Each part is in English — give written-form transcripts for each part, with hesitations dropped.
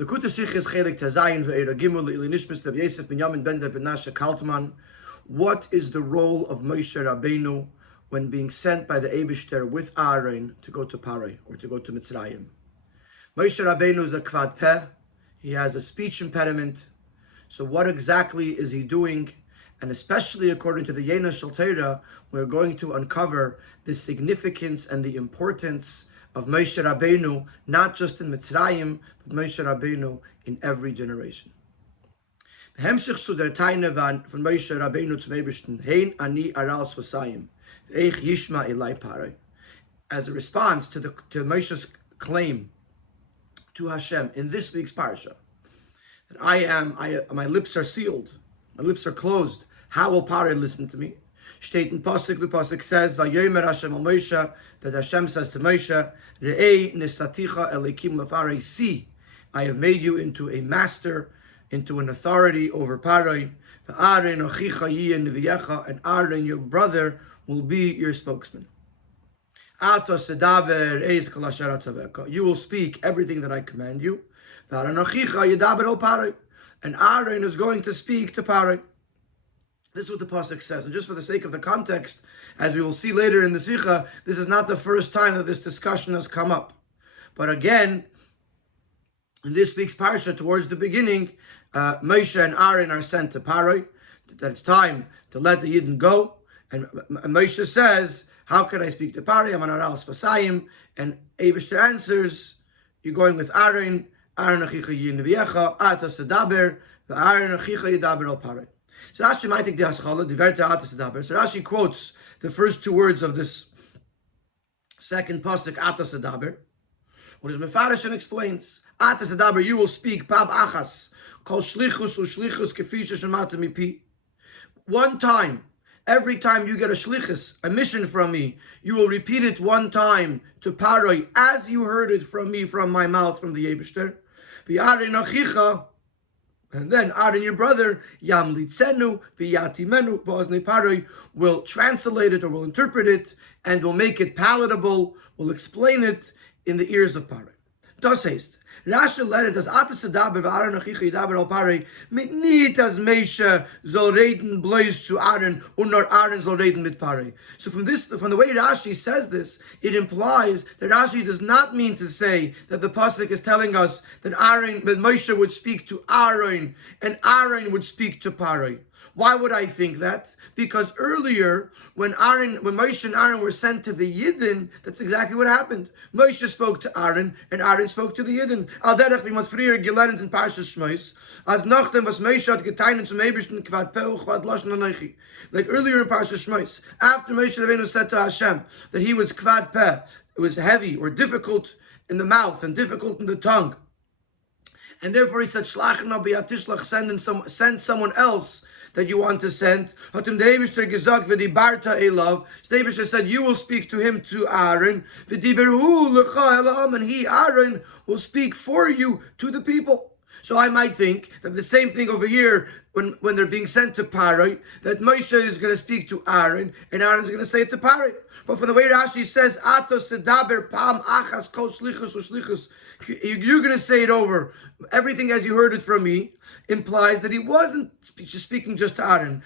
Lekuta Sichos Chelek Tazayin Vaera Gimel Le'ili Nishmas Rabbi Yosef ben Yamin ben Menashe Kaltman. What is the role of Moshe Rabbeinu when being sent by the Eibishter with Aaron to go to Paray or to go to Mitzrayim? Moshe Rabbeinu is a kvad peh. He has a speech impediment. So what exactly is he doing? And especially according to the Yena Shel Torah, we're going to uncover the significance and the importance of Moshe Rabbeinu, not just in Mitzrayim, but Moshe Rabbeinu in every generation. Von Moshe Rabbeinu zum Eibishten, Hein ani aras v'sayim, v'eich yishma elai paray. As a response to Moshe's claim to Hashem in this week's parsha, that my lips are sealed, my lips are closed. How will Paray listen to me? Steht in Pasuk, the Pasuk says, Vayomer Hashem al Moshe, that Hashem says to Moshe, Re'ei nisaticha elikim lefaray, see, I have made you into a master, into an authority over Paray. V'Aaron achicha yiyeh neviyecha, and Aaron, your brother, will be your spokesman. Ato sedaber eis kol asher atzaveka, you will speak everything that I command you. V'Aaron achicha yedaber el Paray, and Aaron is going to speak to Paray. This is what the pasuk says, and just for the sake of the context, as we will see later in the Sikha, this is not the first time that this discussion has come up. But again, in this week's parsha, towards the beginning, Moshe and Aaron are sent to Paray, that it's time to let the Yidden go, and Moshe says, how could I speak to Paray? I'm an aras v'sayim, and Eibishter answers, you're going with Aaron, Aaron achicha yineviecha, ata sedaber, v'Aaron achicha yedaber al Paray. So Rashi might take the haschala, the Vaera atas sedaber. So Rashi quotes the first two words of this second pasuk, atas sedaber. What is Mefarish and explains, atas sedaber, you will speak, pab achas, kol shlichus u'shlichus kefi sheshamatem mipi. One time, every time you get a shlichus, a mission from me, you will repeat it one time to Paray, as you heard it from me, from my mouth, from the Eibishter. V'Aaron achicha, and then Aaron, your brother, Yamlitzenu v'yatimenu ba'oznei Paray, will translate it or will interpret it and will make it palatable, will explain it in the ears of Paray. Das heißt, Rashi learned as atas sedaber v'Aaron achicha yedaber al Paray, mit nit as Moshe soll reden bloß zu Aaron und nur Aaron soll reden mit Paray. So from the way Rashi says this, it implies that Rashi does not mean to say that the pasuk is telling us that Moshe would speak to Aaron and Aaron would speak to Paray. Why would I think that? Because earlier, when Moshe and Aaron were sent to the Yidden, that's exactly what happened. Moshe spoke to Aaron, and Aaron spoke to the Yidden. Al derech wie man früher gelernt in Parshas Shmos, as nachdem was Moshe hat geteilt zum Eibishten kvad peh uchvad lashon anochi. Like earlier in Parshas Shmos, after Moshe Rabbeinu said to Hashem that he was kvad peh, it was heavy or difficult in the mouth and difficult in the tongue, and therefore he said, Shlach na b'yatishlach, send someone else that you want to send. Hat ihm der Eibishter gesagt, v'dibarta elav. The Eibishter said, you will speak to him, to Aaron. V'diberhu lecha elam, and he, Aaron, will speak for you to the people. So I might think that the same thing over here, when they're being sent to Paray, that Moshe is going to speak to Aaron, and Aaron is going to say it to Paray. But from the way Rashi says, Ato sedaber pam achas kol shlichus u'shlichus, you're going to say it over. Everything as you heard it from me implies that he wasn't speaking just to Aaron.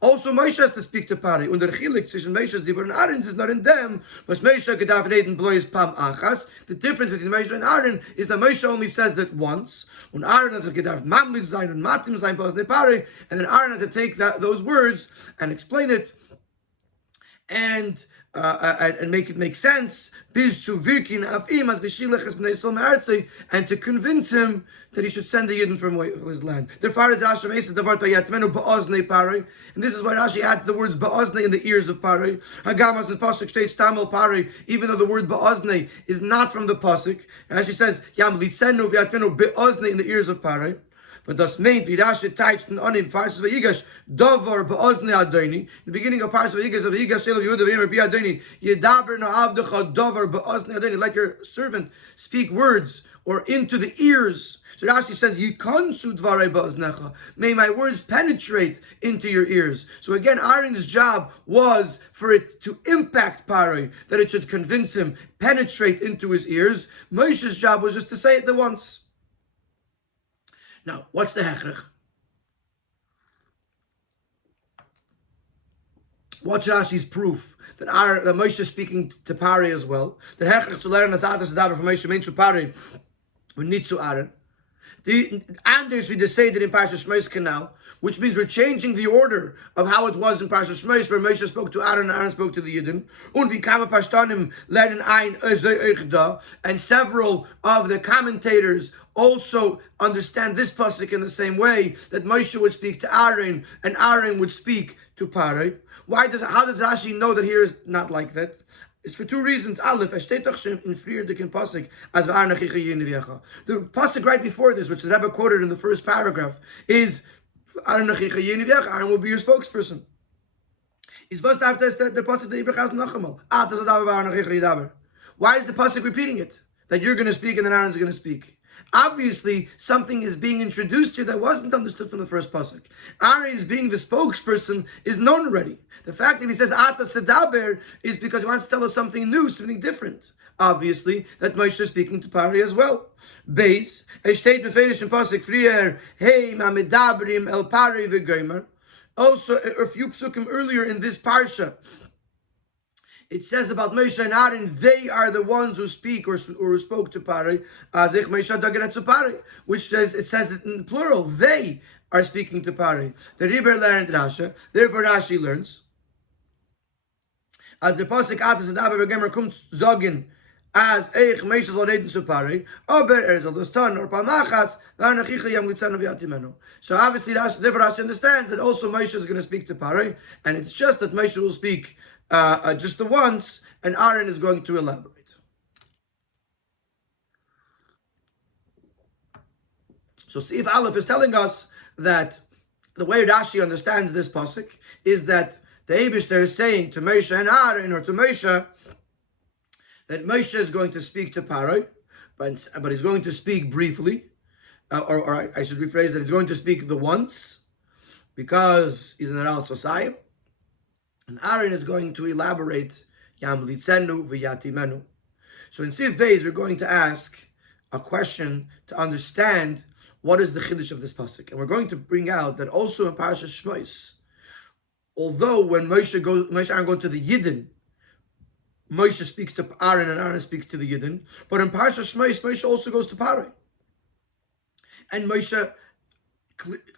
Also, Moshe has to speak to Paray. Und der Chelek zwischen Moshe's Dibur and Aaron's is not in them, but Moshe gedarf reden bloß pam achas. The difference between Moshe and Aaron is that Moshe only says that once, and Aaron has to gedarf mamlit sein and matim sein ba'oznei Paray, and then Aaron had to take those words and explain it and make it make sense, and to convince him that he should send the Yidden from his land. Therefore, and this is why Rashi adds the words ba'oznei in the ears of Paray. Hagamas and pasuk states tamil Paray, even though the word ba'oznei is not from the pasuk. And as she says, yam litzenu v'yatmenu ba'oznei in the ears of Paray. But das meint, wie Rashi teitscht on in Parshas Vayigash, Dover be'ozne Adoni. The beginning of Parshas Vayigash of Vayigash Shelo Yehuda v'Yemer Bi Adoni. Yedaber na'avdecha Dover be'ozne Adoni. Let your servant speak words or into the ears. So Rashi says, Yikonsu dvarei be'oznecha. May my words penetrate into your ears. So again, Aaron's job was for it to impact Paroi, that it should convince him, penetrate into his ears. Moshe's job was just to say it the once. Now, what's the hechrich? What's Rashi's proof that Moshe is speaking to Pari as well? The hechrich to learn as Atas Adaber from Moshe means to Pari, we need to Aaron. And there's we decided in Parashas Shmos Canal, which means we're changing the order of how it was in Parashas Shmos, where Moshe spoke to Aaron and Aaron spoke to the Yidden. And several of the commentators also understand this pasuk in the same way, that Moshe would speak to Aaron and Aaron would speak to Pari. How does Rashi know that here is not like that? It's for two reasons. Aleph, the pasuk right before this, which the Rebbe quoted in the first paragraph, is Aaron will be your spokesperson. Why is the pasuk repeating it? That you're going to speak and then Aaron's going to speak. Obviously, something is being introduced here that wasn't understood from the first pasuk. Aaron being the spokesperson is known already. The fact that he says Ata Sedaber is because he wants to tell us something new, something different. Obviously, that Moshe is speaking to Pari as well. Beis, es steht befehlish in pasuk frier, hey ma medabrim el Pari v'gomer. Also, a few psukim earlier in this parsha, it says about Moshe and Aaron, they are the ones who speak or who spoke to Pari, which says, it says it in plural, they are speaking to Pari. The Riber learned Rashi, therefore Rashi learns, as the pasuk Atas Adaber v'gemer kumt zogin, as Eich Moshe zal reden zu Pari, aber zal das tun or palmachas, v'anachicha yam litzanu v'yatimenu. So obviously, therefore Rashi understands that also Moshe is going to speak to Pari, and it's just that Moshe will speak just the once, and Aaron is going to elaborate. So Sif Aleph is telling us that the way Rashi understands this pasuk is that the Eibishter is saying to Moshe and Aaron, or to Moshe, that Moshe is going to speak to Paro, but he's going to speak briefly, or I should rephrase that he's going to speak the once, because he's an Aral Sosayim. And Aaron is going to elaborate Yam Litzenu v'Yatimenu. So in Siv Beis, we're going to ask a question to understand what is the chiddush of this pasuk, and we're going to bring out that also in Parashas Shmos, although when Moshe and Aaron go to the Yidden, Moshe speaks to Aaron and Aaron speaks to the Yidden, but in Parashas Shmos, Moshe also goes to Paro, and Moshe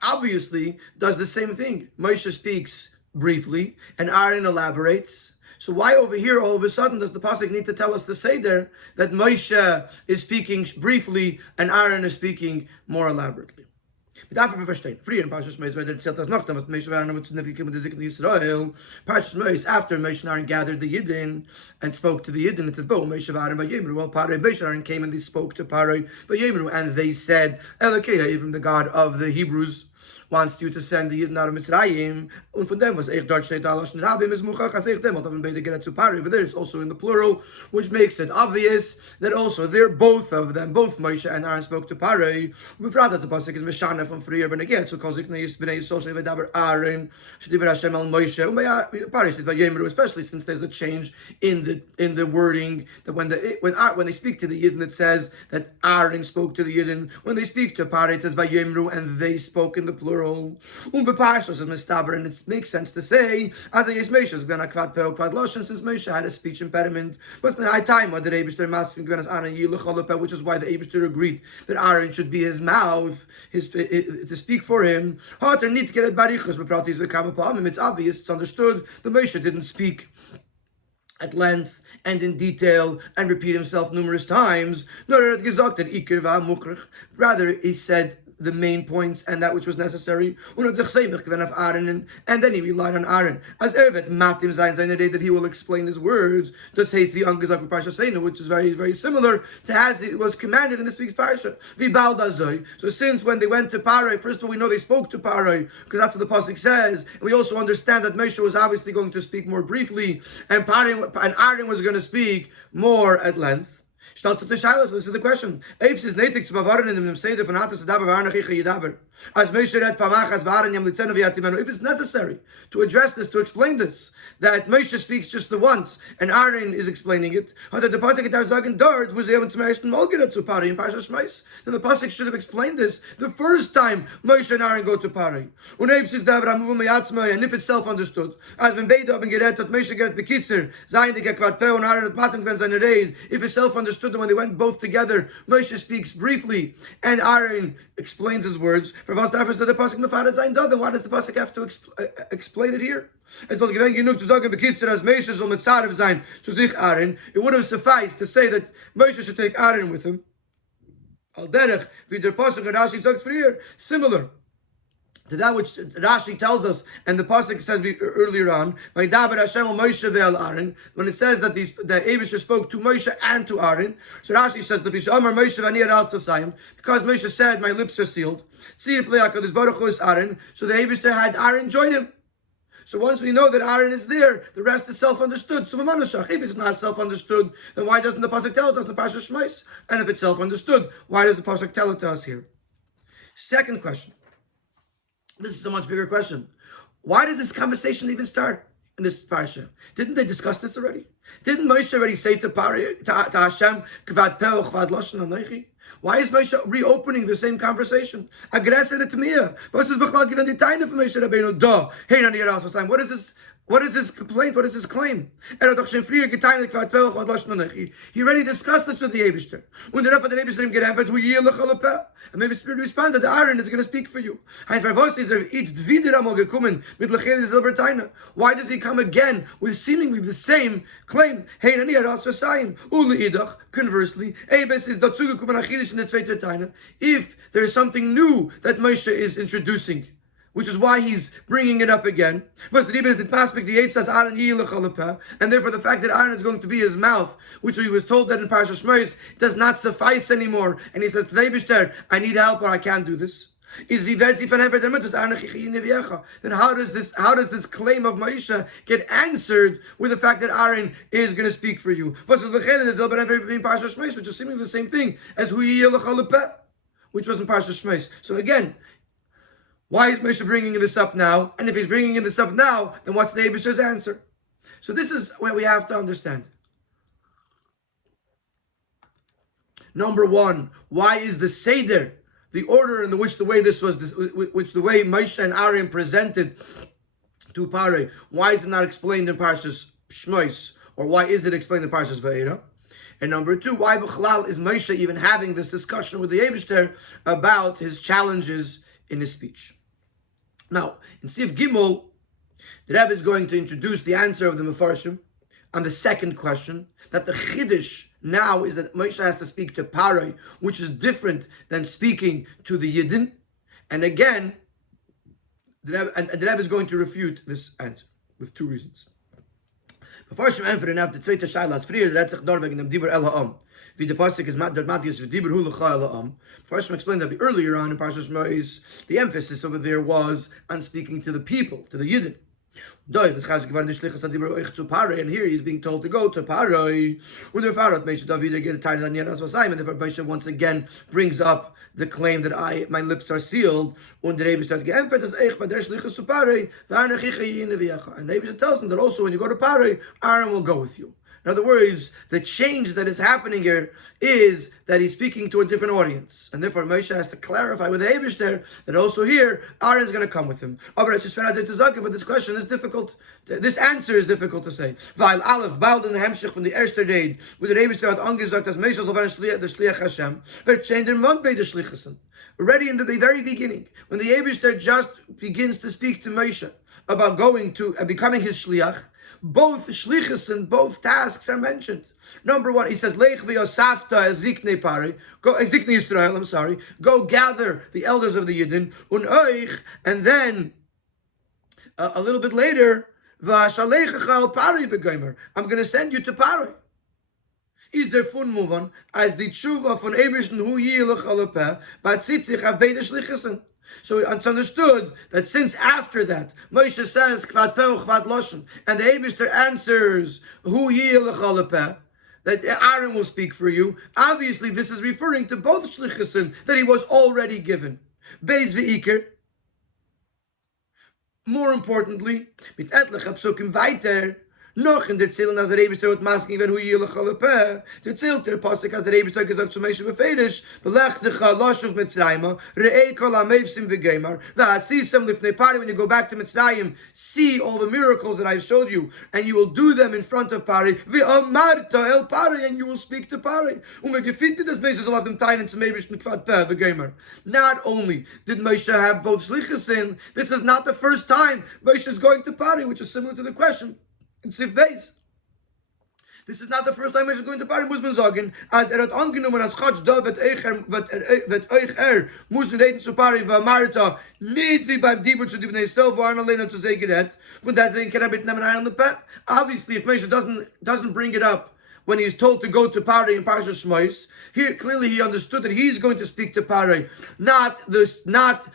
obviously does the same thing. Moshe speaks briefly, and Aaron elaborates. So why over here, all of a sudden, does the pasuk need to tell us the seder that Moshe is speaking briefly and Aaron is speaking more elaborately? Parshas Moshe, after Moshe and Aaron gathered the Yidden and spoke to the Yidden, it says, Moshe and Aaron came and they spoke to Paro, and they said, even the God of the Hebrews wants you to send the Yidden out of Mitzrayim, and for them was dort steht da loschen Rabbi is muchach as dem und beide get to Pari, but there it's also in the plural, which makes it obvious that also they're both of them, both Moshe and Aaron spoke to Pari. We forgot that the pasuk is Meshana from Frier, but again, so calls it Neis b'nei Yisrael v'daber Aaron shediber Hashem al Moshe Pari steht v'yemru, especially since there's a change in the wording that when they speak to the Yidden, it says that Aaron spoke to the Yidden. When they speak to Pari, it says v'yemru, and they spoke in the plural. And it makes sense to say, as a Moshe has been a kvad peok kvad loshen, since Moshe had a speech impediment, but been high time what the Eibishter masking gvenas Aaron yilucholope, which is why the Eibishter agreed that Aaron should be his mouth, to speak for him. However, need to get it barichus, but it's obvious, it's understood. The Moshe didn't speak at length and in detail and repeat himself numerous times. Rather, he said the main points and that which was necessary. And then he relied on Aaron. As Ervet Matim Zayin Zayin day that he will explain his words. Just haste the Angazak Parsha Seinu, which is very, very similar to as it was commanded in this week's Parsha. So since when they went to Parai, first of all we know they spoke to Parai, because that's what the Pasuk says. And we also understand that Moshe was obviously going to speak more briefly, and Aaron was going to speak more at length. This is the question. If it's necessary to address this, to explain this, that Moshe speaks just the once and Aaron is explaining it, then the Pasuk should have explained this the first time Moshe and Aaron go to Parai. And if it's self-understood, if it's self-understood, when they went both together, Moshe speaks briefly and Aaron explains his words. Then why does the Pasuk have to explain it here? It would have sufficed to say that Moshe should take Aaron with him. Similar to that which Rashi tells us, and the pasuk says earlier on, when it says that the Eibusher spoke to Moshe and to Aaron, so Rashi says because Moshe said, "My lips are sealed." So the Eibusher had Aaron join him. So once we know that Aaron is there, the rest is self-understood. So if it's not self-understood, then why doesn't the pasuk tell it us in the Parsha Shmos? And if it's self-understood, why does the pasuk tell it to us here? Second question. This is a much bigger question. Why does this conversation even start in this parsha? Didn't they discuss this already? Didn't Moshe already say to Hashem, "Kvad peh uchvad lashon anochi"? Why is Moshe reopening the same conversation? What is this? What is his complaint? What is his claim? He already discussed this with the Eibishter. And maybe Spirit responded, Aaron is going to speak for you. Why does he come again with seemingly the same claim? Conversely, if there is something new that Moshe is introducing, which is why he's bringing it up again. And therefore the fact that Aaron is going to be his mouth, which he was told that in Parashas Shmos, does not suffice anymore. And he says to the Eibishter, I need help or I can't do this. Then how does this claim of Moshe get answered with the fact that Aaron is going to speak for you? Which is seemingly the same thing as which was in Parashas Shmos. So again, why is Moshe bringing this up now? And if he's bringing this up now, then what's the Eibusher's answer? So this is what we have to understand. Number one, why is the Seder, the order in which the way Moshe and Aaron presented to Parai, why is it not explained in Parashas Shmos? Or why is it explained in Parashas Vaera? And number two, why B'chalal is Moshe even having this discussion with the Eibusher about his challenges in his speech? Now, in Sif Gimel, the Rebbe is going to introduce the answer of the Mefarshim on the second question, that the Chiddush now is that Moshe has to speak to Parai, which is different than speaking to the Yidden. And again, the Rebbe is going to refute this answer with two reasons. Mefarshim entfer nach der zweite Shaila, als früher redt sich dort wegen dem Dibur El Ha'am. Wie der Pasuk is dort Matthias für Dibur Hu L'cha El Ha'am. Mefarshim explained that earlier on in Parashas Shmos, the emphasis over there was on speaking to the people, to the Yidden. And here he's being told to go to Parai. And therefore Moshe once again brings up the claim that my lips are sealed. And the Rebbe tells him that also when you go to Parai, Aaron will go with you. In other words, the change that is happening here is that he's speaking to a different audience. And therefore Moshe has to clarify with the Eibishter that also here, Aaron is going to come with him. But this question is difficult. This answer is difficult to say. Weil Aleph, bald in the Hemshich von the erster Rede, wo der Eibishter hat angesagt, dass Moshe soll werden der Shliach Hashem, wird change der Mund bei der Shlichasen. Already in the very beginning, when the Eibishter just begins to speak to Moshe about going to and becoming his Shliach, both shlichus and both tasks are mentioned. Number one, he says, Lech v'yosafta ziknei pari, go ziknei Yisrael, I'm sorry, go gather the elders of the Yidden, unoich, and then a little bit later, v'ashalechecha al pari v'gomer, I'm going to send you to Pari. Is there fun move on as the tshuva von Ebersten hu yilach alapeh, but sitzich have beide shlichusen. So it's understood that since after that Moshe says kvad peh kvad loshen, and the Eberster answers hu yilach alapeh, that Aaron will speak for you. Obviously, this is referring to both shlichusen that he was already given. Beis v'ikir. More importantly, mit etliche psukim weiter. Noch in der Zillen, als der Rebischter wird masken, wenn hu yilach alapeh, der Zilt der Pasuk, als der Rebischter gesagt zu Moshe befehlisch, belech decha loshuv Mitzrayim, re'ei kol ha-mevsim v'geimar, v'hasisem lifnei Pari, when you go back to Mitzrayim, see all the miracles that I've showed you, and you will do them in front of Pari, v'amarta el Pari, and you will speak to Pari. Gefindet das Moshe soll auf dem Teilen zum Rebischten kvad peh v'geimar. Not only did Moshe have both shlichus in, this is not the first time Moshe is going to Pari, which is similar to the question in Sif Beis. This is not the first time Moshe is going to Pari. Muslim sagen, as hat angenommen, as Chotz da wird euch müssen reden zu Pari, wa Marta, nicht wie beim Dibur zu Dibnei Yisrael, wo Arna Lena zu say gerät, von deswegen kann mitnehmen on the peh. Obviously, if Moshe doesn't bring it up when he's told to go to Pari in Parshas Shmos, here clearly he understood that he's going to speak to Pari, not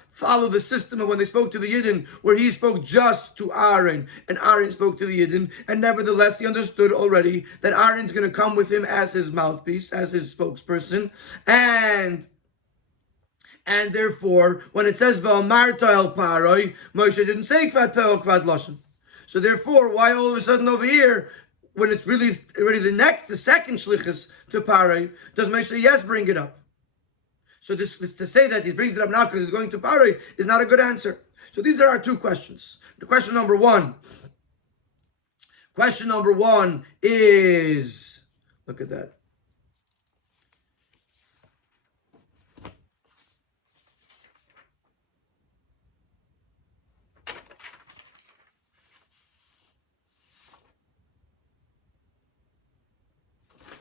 follow the system of when they spoke to the Yidden, where he spoke just to Aaron, and Aaron spoke to the Yidden, and nevertheless he understood already that Aaron's going to come with him as his mouthpiece, as his spokesperson, and therefore, when it says V'amarta el Paroi, Moshe didn't say Kvad Peh or Kvad Loshen. So therefore, why all of a sudden over here, when it's really already the second shlichus to Pari, does Moshe yes bring it up? So this to say that he brings it up now because he's going to Pari is not a good answer. So these are our two questions. The question number one is, look at that.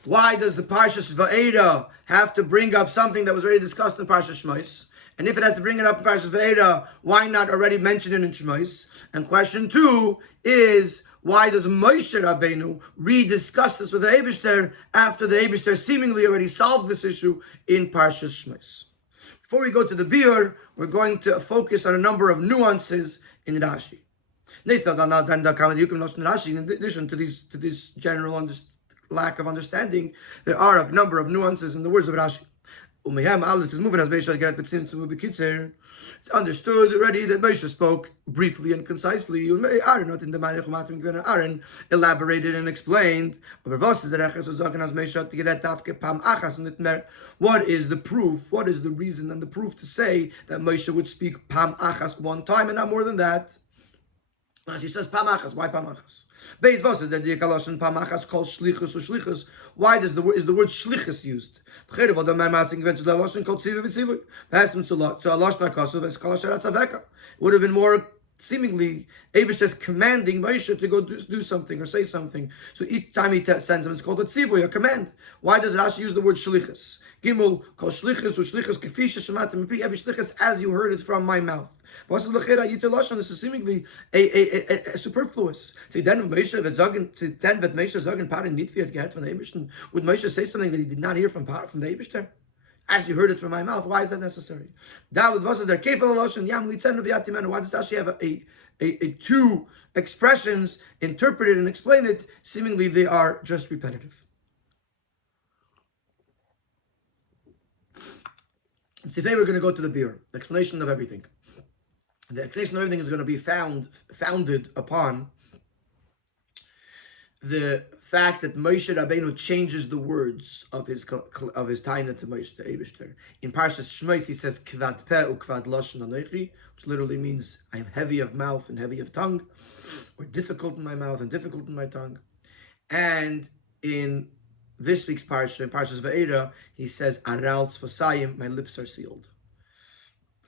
Why does the Parshas Vaera have to bring up something that was already discussed in Parshas Shmos? And if it has to bring it up in Parshas Vaera, why not already mention it in Shmos? And question two is, why does Moshe Rabbeinu rediscuss this with the Eibishter after the Eibishter seemingly already solved this issue in Parshas Shmos? Before we go to the Biur, we're going to focus on a number of nuances in Rashi. In addition to these general lack of understanding, there are a number of nuances in the words of Rashi. It's understood already that Moshe spoke briefly and concisely. Aaron elaborated and explained. What is the proof? What is the reason and the proof to say that Moshe would speak Pam Achas one time and not more than that? She says Pam Achas. Why Pam Achas? Beis vos is that the Kaloshin Pam Achas called Shlichus or Shlichus. Why is the word Shlichus used? It would have been more seemingly Abish's commanding Moshe to go do something or say something. So each time he sends him, it's called a tzivoy, a command. Why does Rashi use the word shlichus? Gimel called shlichus or shlichus kefisha shematim mepi, every shlichus as you heard it from my mouth. This is seemingly a superfluous. Then Moshe zagen Pari nit wie get from the Eibishter. Would Moshe say something that he did not hear from the Eibishter? As you heard it from my mouth, why is that necessary? Why does Rashi have a two expressions interpreted and explain it? Seemingly they are just repetitive. Today we're going to go to the Biur, the explanation of everything. The explanation of everything is going to be founded upon the fact that Moshe Rabbeinu changes the words of his taina to Moshe to Eibishter. In Parshas Shmos he says Kvad Peh u Kvad Loshen Anochi, which literally means I am heavy of mouth and heavy of tongue, or difficult in my mouth and difficult in my tongue. And in this week's parsha, in Parshas Vaera, he says Aral Tzvasayim, my lips are sealed.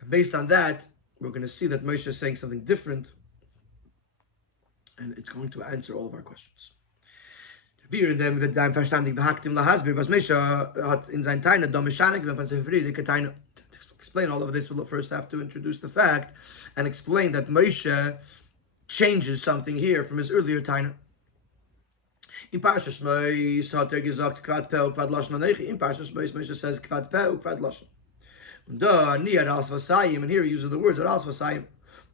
And based on that, we're going to see that Moshe is saying something different And it's going to answer all of our questions. Wir dem wird sein verstandig behakt im Lahasbir, was Moshe hat in sein Teine Domishanik, wenn von seinem Friedrich Teine. To explain all of this, we'll first have to introduce the fact and explain that Moshe changes something here from his earlier Teine. In Parshas Moshe hat gesagt, Kvad Peh Kvad Lashon Anechi. In Parshas Moshe says Kvad Peh Kvad Lashon. And Ni Aras Vasayim, and here he uses the words Aras Vasayim.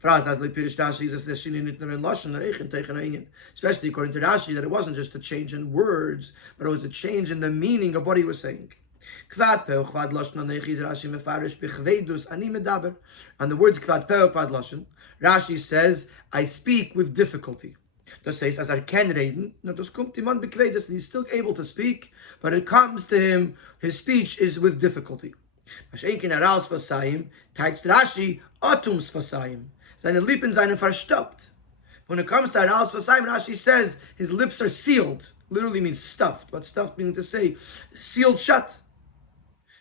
Especially according to Rashi, that it wasn't just a change in words, but it was a change in the meaning of what he was saying. And the words Kvad Peh Kvad Lashon, Rashi says, I speak with difficulty. Das says, as ken reden, he's still able to speak, but it comes to him, his speech is with difficulty. Rashi, Atums Fasayim. Seine Lippen seien verstopft. When it comes to Aral Fasayim, Rashi says his lips are sealed. Literally means stuffed. But stuffed meaning to say sealed shut.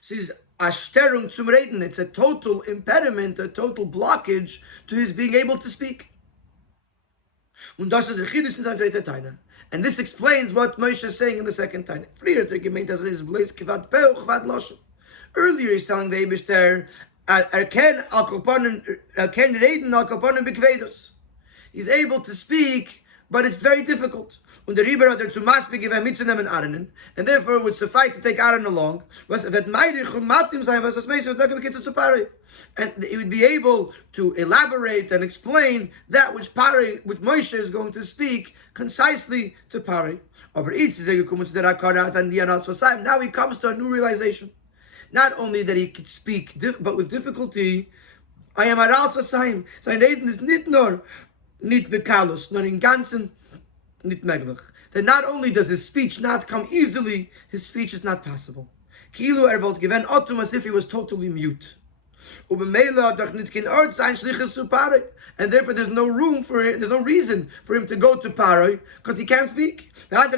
Says Ashterung zum Reden. It's a total impediment, a total blockage to his being able to speak. Und das ist der Chiddush in seinem zweiten Teine. And this explains what Moshe is saying in the second Teine. Früher der Gemeinde hat es Bleis Kvad Peh Kvad Lashon. Earlier he's telling the Eibishter, he's able to speak, but it's very difficult. And therefore it would suffice to take Aaron along. And he would be able to elaborate and explain that which Moshe is going to speak concisely to Pari. Now he comes to a new realization. Not only that he could speak, but with difficulty, I am Aral Fasayim. Sein Reden ist nicht bekalus, nor in ganzen nicht möglich. That not only does his speech not come easily, his speech is not possible. Kilu wollte gewen Ottum, as if he was totally mute. And therefore there's no room for him, there's no reason for him to go to Paroi, because he can't speak. On the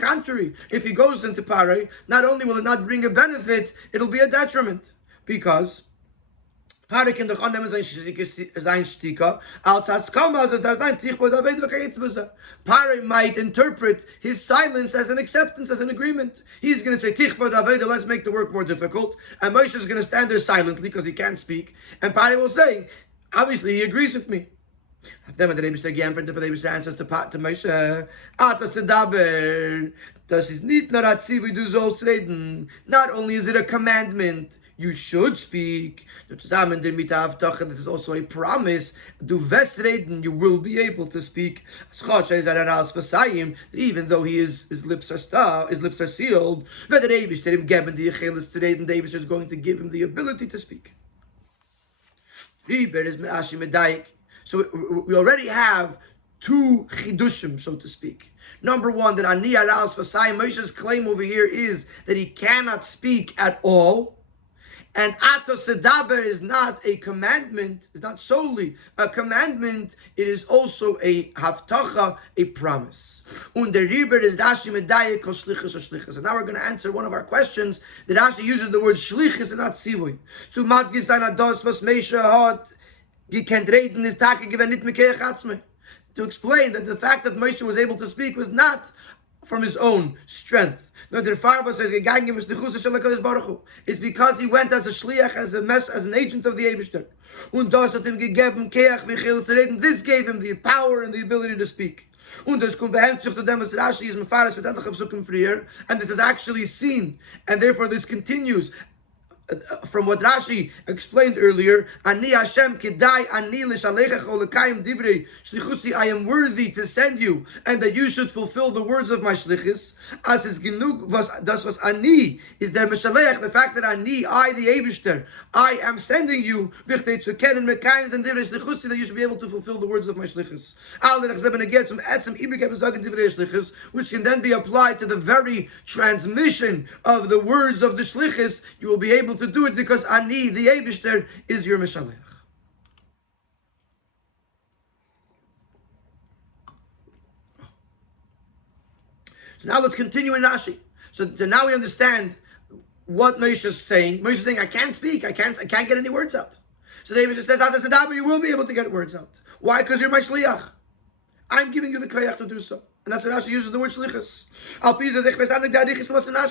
contrary, if he goes into Paroi, not only will it not bring a benefit, it'll be a detriment. Because Pari might interpret his silence as an acceptance, as an agreement. He's going to say, let's make the work more difficult. And Moshe is going to stand there silently because he can't speak. And Pari will say, obviously he agrees with me. Then the Rebbe again for the Rebbe answers to Moshe, not only is it a commandment, you should speak. This is also a promise. You will be able to speak. Even though his lips are stuffed, his lips are sealed, the Rebbe is going to give him the ability to speak. So we already have two chidushim, so to speak. Number one, that Ani Aras Fasayim, Moshe's claim over here is that he cannot speak at all. And Atos Sedaber is not a commandment, it's not solely a commandment, it is also a haftacha, a promise. Und der Riber is Rashi Medayek kol shlichus or shlichus. And now we're going to answer one of our questions that Rashi uses the word shlichus and not sivui. Zu matgis sein ados was Moshe hat gekent reden is Tage gewen nit mekeach atzme. To explain that the fact that Moshe was able to speak was not from his own strength. No, the Vaera says it's because he went as a shliach, as an agent of the Eibishter. This gave him the power and the ability to speak. And this is actually seen, and therefore this continues. From what Rashi explained earlier, Ani Hashem kedai ani l'shalecha cholekayim divrei shlichusi. I am worthy to send you, and that you should fulfill the words of my shlichus. As is genug was das was ani is der meshalech. The fact that ani, I the Eibishter, I am sending you bichtei zu kennen mekayim and divrei shlichusi, that you should be able to fulfill the words of my shlichus. Al derechzeben get some etzem ibigem zagen divrei shlichus, which can then be applied to the very transmission of the words of the shlichus. You will be able to do it because Ani, the Eibishter, is your Meshalech. So now let's continue in Rashi. So now we understand what Moshe is saying. Moshe is saying, I can't speak. I can't get any words out. So the Eibushter says, but you will be able to get words out. Why? Because you're my shliach. I'm giving you the koyach to do so. And that's what Rashi uses the word shlichus.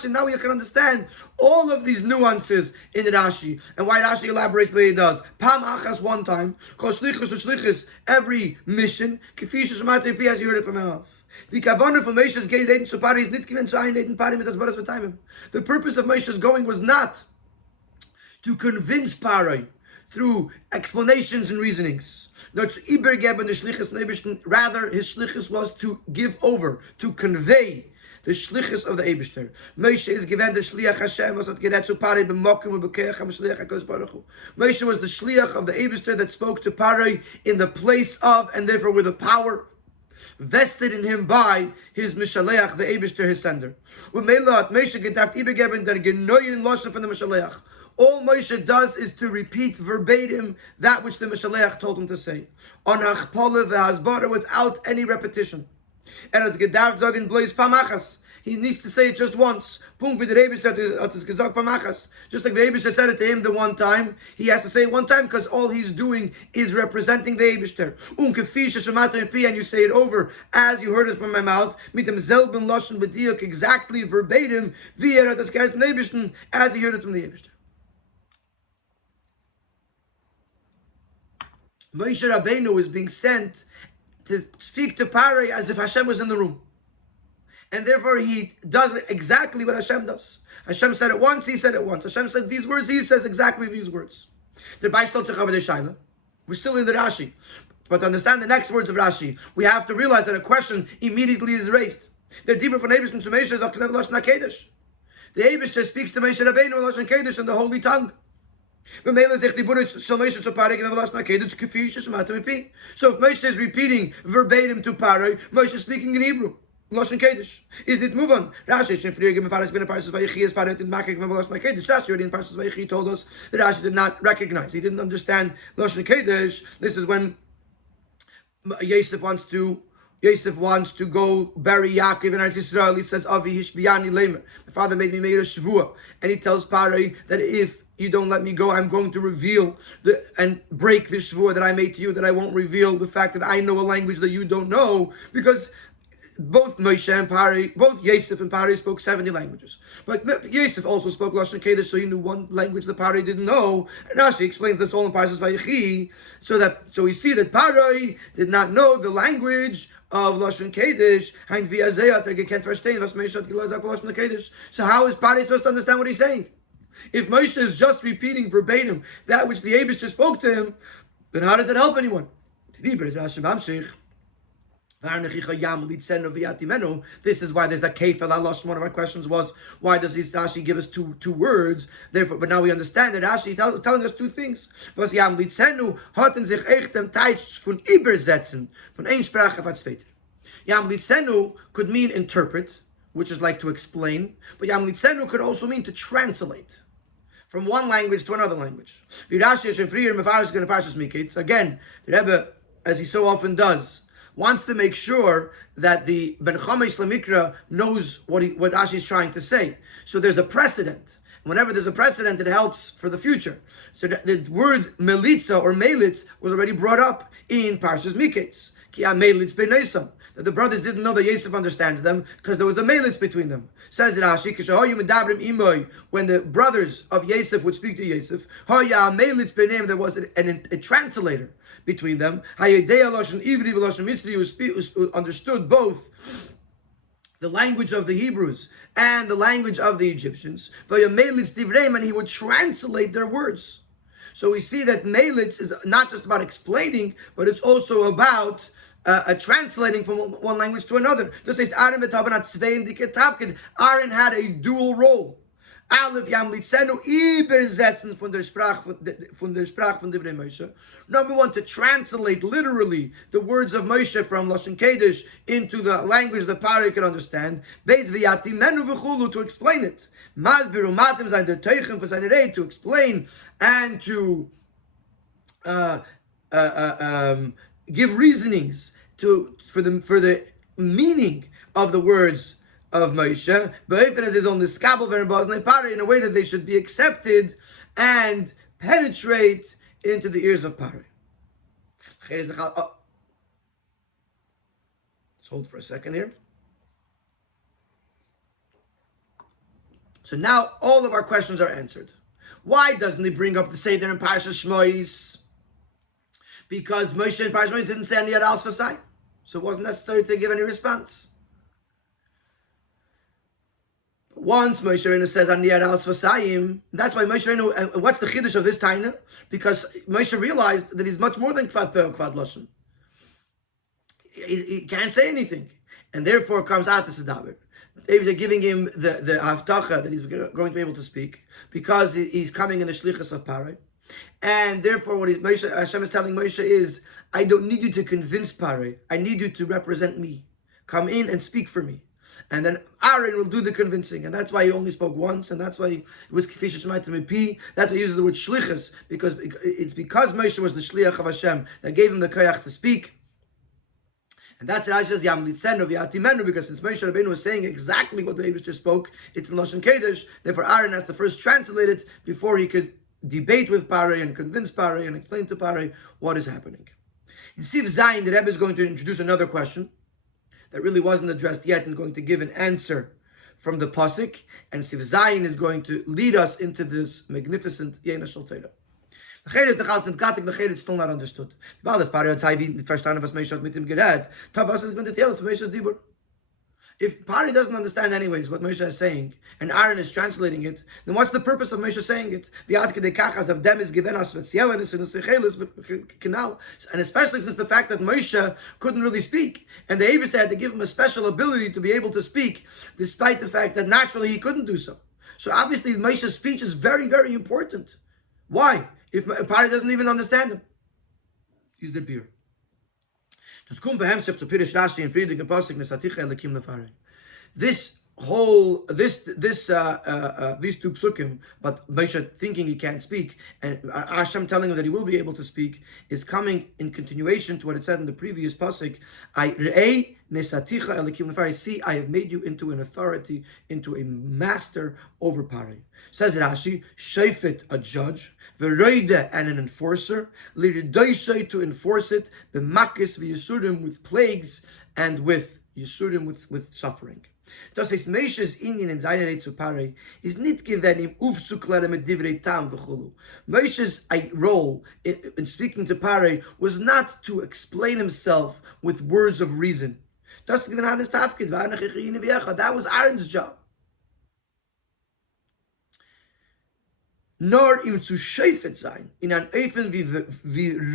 Now you can understand all of these nuances in Rashi and why Rashi elaborates the way he does. Pam achas one time, called shlichus every mission, as you heard it from my mouth. The kavanah for Moshe's gay reden zu Pari is nit given zu ein reden Pari mit das Baras mit time. The purpose of Moshe's going was not to convince Pari through explanations and reasonings. Rather, his shlichus was to give over, to convey the shlichus of the Eibishter. Moshe is given the shliach Hashem, was at geretzu Pari b'mokim u'b'keach ha'mashliach HaKadosh Baruch Hu. Moshe was the shliach of the Eibishter that spoke to Pari in the place of, and therefore with the power vested in him by his Mishaleach, the Eibishter, his sender. All Moshe does is to repeat verbatim that which the Mishaleach told him to say, on hachpole v'hasbara, without any repetition. And as gedarf sagen bloß pamachas, he needs to say it just once. Just like the Eibishter said it to him the one time, he has to say it one time because all he's doing is representing the Eibishter. And you say it over as you heard it from my mouth, mit dem selben Lashon b'diuk, exactly verbatim, as he heard it from the Eibishter. Moshe Rabbeinu is being sent to speak to Pari as if Hashem was in the room. And therefore he does exactly what Hashem does. Hashem said it once, he said it once. Hashem said these words, he says exactly these words. We're still in the Rashi. But to understand the next words of Rashi, we have to realize that a question immediately is raised. The deeper from Eibishter to Moshe is of K'lev Lashon HaKedesh. The Eibishter speaks to Moshe Rabbeinu in Lashon HaKedesh in the holy tongue. So if Moshe is repeating verbatim to Pari, Moshe is speaking in Hebrew. Lashon Kodesh. Is it move on? Rashi already in Parshas Vayechi told us that Rashi did not recognize. He didn't understand Lashon Kodesh. This is when Yosef wants to go bury Yaakov in Eretz Yisrael. He says, Avi hishbiyani lemer. My father made me made a shvua. And he tells Pari that if you don't let me go, I'm going to reveal and break the shvua that I made to you, that I won't reveal the fact that I know a language that you don't know, because both Moshe and Pari, both Yosef and Pari spoke 70 languages. But Yosef also spoke Lashon Kodesh, so he knew one language that Pari didn't know. And Rashi explains this all in Parshas Vayechi, so we see that Pari did not know the language of Lashon Kodesh. So how is Pari supposed to understand what he's saying? If Moshe is just repeating verbatim that which the Eibishter spoke to him, then how does it help anyone? This is why there's a kefel alosh. One of our questions was, why does this Rashi give us two words? Therefore, but now we understand that Rashi is telling us two things. Was Yam litzenu hatten sich echt dem Teich von übersetzen von ein Sprache auf zweite. Yam litzenu could mean interpret, which is like to explain, but Yam litzenu could also mean to translate from one language to another language. Again, the Rebbe, as he so often does, wants to make sure that the Ben Chamesh Lemikra knows what Rashi is trying to say. So there's a precedent. Whenever there's a precedent, it helps for the future. So the word melitza or melitz was already brought up in Parshas Miketz. Ki melitz b'neisam. That the brothers didn't know that Yosef understands them because there was a melitz between them. Says Rashi, when the brothers of Yosef would speak to Yosef, there was a translator between them, who understood both the language of the Hebrews and the language of the Egyptians, and he would translate their words. So we see that melitz is not just about explaining, but it's also about translating from one language to another. Just says Aaron had a dual role. Aleph Yam Litzenu übersetzen von der Sprache von Divrei Moshe. Number one, to translate literally the words of Moshe from Lashon Kodesh into the language that Pari could understand. Beis v'yati menu v'chulu, to explain it. Masbiru matim zayin der teichen von seiner Rede, to explain and to give reasonings for the meaning of the words of Moshe, but as his own niskabel v'nebazne Pare, in a way that they should be accepted and penetrate into the ears of Pare. Let's hold for a second here. So now all of our questions are answered. Why doesn't he bring up the Seder in Parashas Shmois? Because Moshe in Parashas Shmois didn't say any Al Sfasai, so it wasn't necessary to give any response. Once Moshe Rabbeinu says Aniyar Al Sfasayim, that's why Moshe Rabbeinu. What's the chiddush of this taina? Because Moshe realized that he's much more than Kvad Peh or Kvad Lashon. He can't say anything, and therefore comes out the Sedaber. They're giving him the haftacha that he's going to be able to speak because he's coming in the shlichus of Pare, and therefore what Hashem is telling Moshe is, I don't need you to convince Pare. I need you to represent me. Come in and speak for me. And then Aaron will do the convincing, and that's why he only spoke once, and that's why it was Kefisha Shemaita Mipi. That's why he uses the word shlichus, because it's because Moshe was the shliach of Hashem that gave him the koyach to speak. And that's Rashi's Yam Litzenu V'Yatimenu, because since Moshe Rabbeinu was saying exactly what the Eibishter spoke, it's in Lashon Kodesh. Therefore, Aaron has to first translate it before he could debate with Pare and convince Pare and explain to Pare what is happening. In Siv Zayin, the Rebbe is going to introduce another question that really wasn't addressed yet, and going to give an answer from the pasuk, and Siv Zayin is going to lead us into this magnificent Yena Shel Torah. The Chelek is the Chalz and Katik, the Chelek is still not understood. Weil das Pare hat sei wie verstanden, was Moshe hat mit ihm geredet. Was ist mit der Tele von Moshe's Dibur? If Pare doesn't understand anyways what Moshe is saying, and Aaron is translating it, then what's the purpose of Moshe saying it? And especially since the fact that Moshe couldn't really speak, and the Eibishter had to give him a special ability to be able to speak, despite the fact that naturally he couldn't do so. So obviously Moshe's speech is very, very important. Why? If Pare doesn't even understand him. He's the beer. This whole, these two psukim, but Moshe thinking he can't speak, and Hashem telling him that he will be able to speak, is coming in continuation to what it said in the previous pasuk. See, I have made you into an authority, into a master over Pare. Says Rashi, Shefet, a judge, Veroide, and an enforcer, Liridoisei, to enforce it, B'makis v'yisurim, with plagues, and with yisurim, with suffering. Das heißt, Moshe's Inyan in seiner Rede zu Pare is nicht given ihm aufzuklären mit divrei tam v'chulu. Moshe's role in speaking to Pare was not to explain himself with words of reason. Das was Aaron's job. Nor im zu shefet sein, in an Eifen wie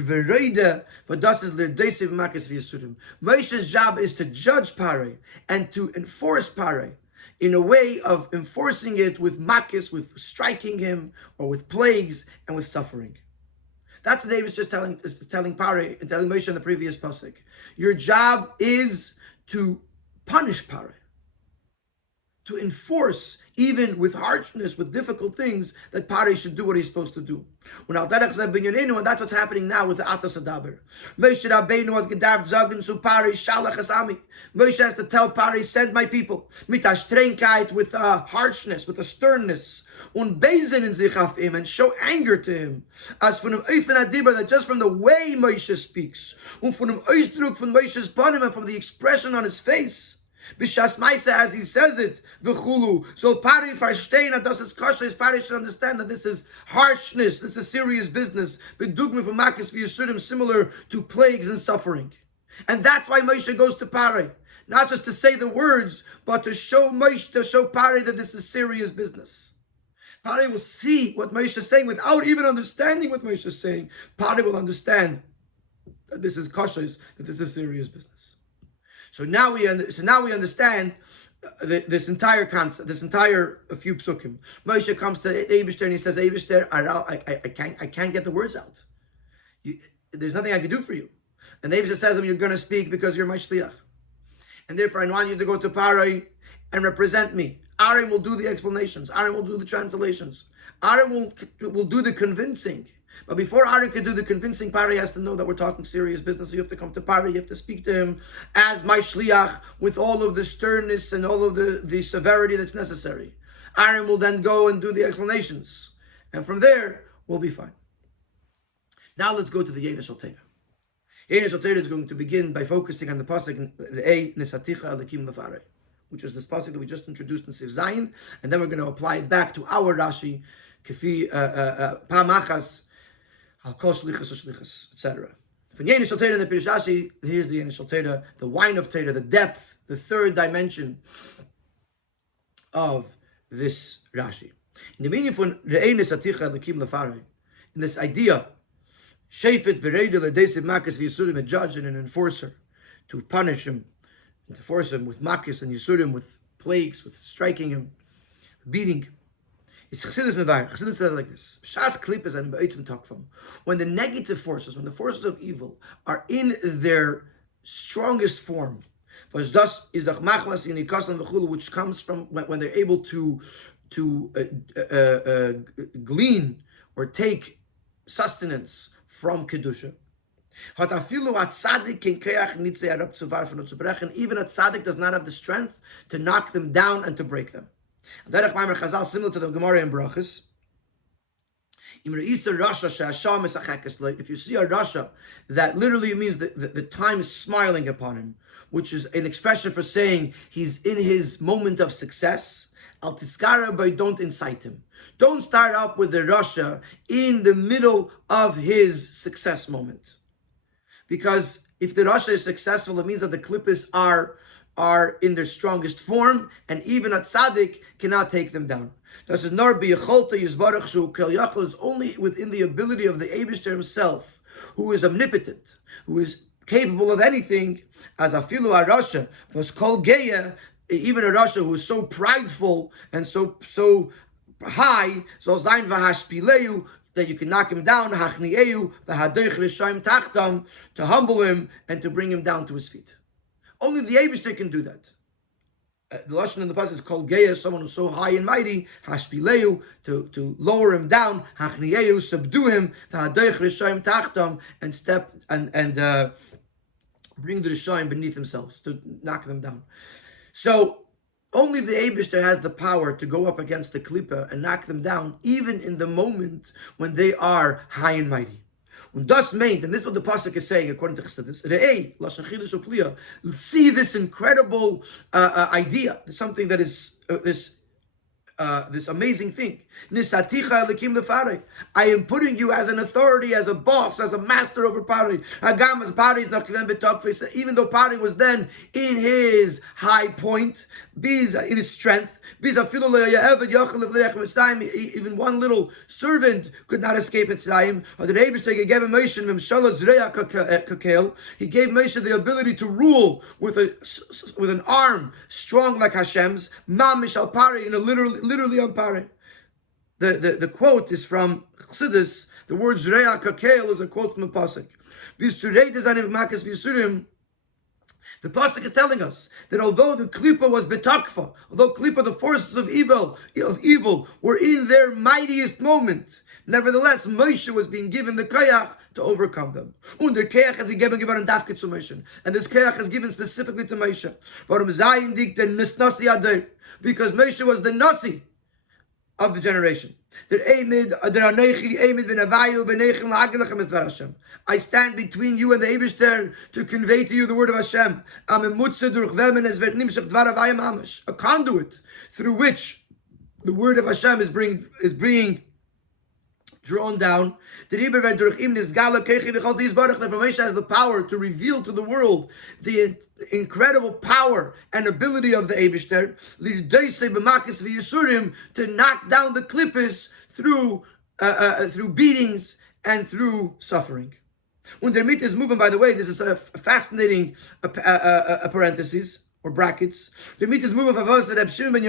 Vereide, but das is l'deisiv makis v'yisurim. Moshe's job is to judge Pare and to enforce Pare in a way of enforcing it with makis, with striking him, or with plagues and with suffering. That's what David was just telling Pare and telling Moshe in the previous pasuk. Your job is to punish Pare, to enforce, even with harshness, with difficult things, that Pare should do what he's supposed to do. And that's what's happening now with the Atos Adaber. Moshe Rabbeinu had gedarft sagen zu Pare, Shalach es ami. Moshe has to tell Pare, send my people. Mit a strengkeit, with a harshness, with a sternness. Und beisen in sich auf him, and show anger to him. As von dem Eifen Adiber, that just from the way Moshe speaks, und von dem Ausdruck von Moshe's panim, and from the expression on his face, B'shas Maisa, as he says it, v'chulu. So Pare verstehen, that das is kosher, Pare should understand that this is harshness, this is serious business. B'dugma from Makis v'yisurim, similar to plagues and suffering. And that's why Moshe goes to Pare, not just to say the words, but to show Moshe, to show Pare that this is serious business. Pare will see what Moshe is saying without even understanding what Moshe is saying. Pare will understand that this is kosher, that this is serious business. So now we understand this entire concept, this entire few psukim. Moshe comes to Eibishter and he says, Eibishter, I can't get the words out. There's nothing I can do for you. And Eibishter says to him, you're going to speak because you're my shliach. And therefore I want you to go to Pare and represent me. Aaron will do the explanations. Aaron will do the translations. Aaron will do the convincing. But before Aaron could do the convincing, Pari has to know that we're talking serious business. So you have to come to Pari, you have to speak to him as my shliach with all of the sternness and all of the severity that's necessary. Aaron will then go and do the explanations. And from there, we'll be fine. Now let's go to the Yeina Shal Teira. Yeina Shal Teira is going to begin by focusing on the pasuk Re'ei Nesaticha Alekim Lefarei, which is this pasuk that we just introduced in Siv Zayin, and then we're going to apply it back to our Rashi, Kefi Pamachas, Al Kol Shlichus Shlichus, etc. From Yeina Shal Teira in the Pirish Rashi, here's the Yeina Shal Teira, the wine of Teira, the depth, the third dimension of this Rashi. In the meaning from Re'ei Nesaticha Alekim Lefarei, in this idea, Shefet v'reidel adesiv makis v'yisurim, a judge and an enforcer, to punish him, and to force him with makis and yisurim, with plagues, with striking him, beating. It's Chassidus mevayer. Chassidus says like this: Shas klipas and beitzim takfam. When the negative forces, when the forces of evil are in their strongest form, which comes from when they're able to glean or take sustenance from Kedusha. Even a tzaddik does not have the strength to knock them down and to break them. Similar to the Gourarie and Brachas. If you see a Rasha, that literally means that the time is smiling upon him, which is an expression for saying he's in his moment of success. Al tiskara, but don't incite him. Don't start up with the Rasha in the middle of his success moment. Because if the Rasha is successful, it means that the klippas are in their strongest form, and even a tzaddik cannot take them down. This is only within the ability of the Eibishter himself, who is omnipotent, who is capable of anything, as afilu a Rasha, was called geya, even a Rasha who is so prideful and so high, so zayin v'hashpileu, that you can knock him down, hachnieu v'hadoich l'shaim tachtam, to humble him and to bring him down to his feet. Only the Eibishter can do that. The lashon in the pasuk is called geya, someone who's so high and mighty, hashpileu, to lower him down, hachnieu, subdue him, v'hadoich l'shaim tachtam, and step and bring the Rishayim beneath themselves, to knock them down. So only the Eibishter has the power to go up against the Klippa and knock them down, even in the moment when they are high and mighty. And thus meant, and this is what the pasuk is saying according to Chassidus, Re'ei, Lashon Chidush Upliya, see this incredible idea, something that is this amazing thing. Nisaticha Elikim Lefarei. I am putting you as an authority, as a boss, as a master over Pari. Agam as Pari is not even though Pari was then in his high point, in his strength. Even one little servant could not escape Mitzrayim. He gave Moshe the ability to rule with an arm strong like Hashem's. Mamish al Pari, in a literally on Pari. The quote is from Chassidus. The word Zreya Kakel is a quote from the pasuk. The pasuk is telling us that although the Klippa was betakfa, although Klippa, the forces of evil were in their mightiest moment, nevertheless Moshe was being given the koyach to overcome them. And the koyach has given dafke to Moshe, and this koyach is given specifically to Moshe. Because Moshe was the nasi of the generation. I stand between you and the Eibishter to convey to you the word of Hashem. A conduit through which the word of Hashem is being drawn down. Moshe has the power to reveal to the world the incredible power and ability of the Eibishter to knock down the klippas through beatings and through suffering. When der Mit is moving, by the way, this is a fascinating parenthesis or brackets. The Mit is moving. This is what Reb Shimon ben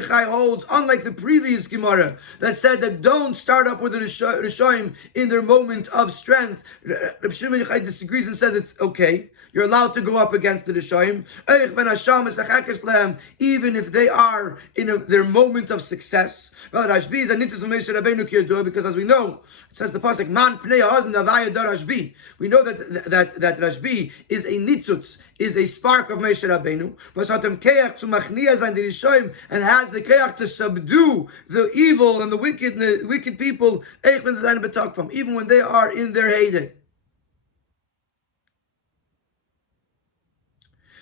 Yochai holds, unlike the previous Gemara that said that don't start up with the Rishoim in their moment of strength. Reb Shimon ben Yochai disagrees and says it's okay. You're allowed to go up against the Rishoyim, even if they are in their moment of success. Well, Rashbi is a nitzis of Moshe Rabbeinu kiyodua, because as we know, it says the pasuk man pnei ha'adam navaya dar Rashbi. We know that Rashbi is a nitzutz, is a spark of Moshe Rabbeinu, and has the keach to subdue the evil and the wicked people, even when they are in their heyday.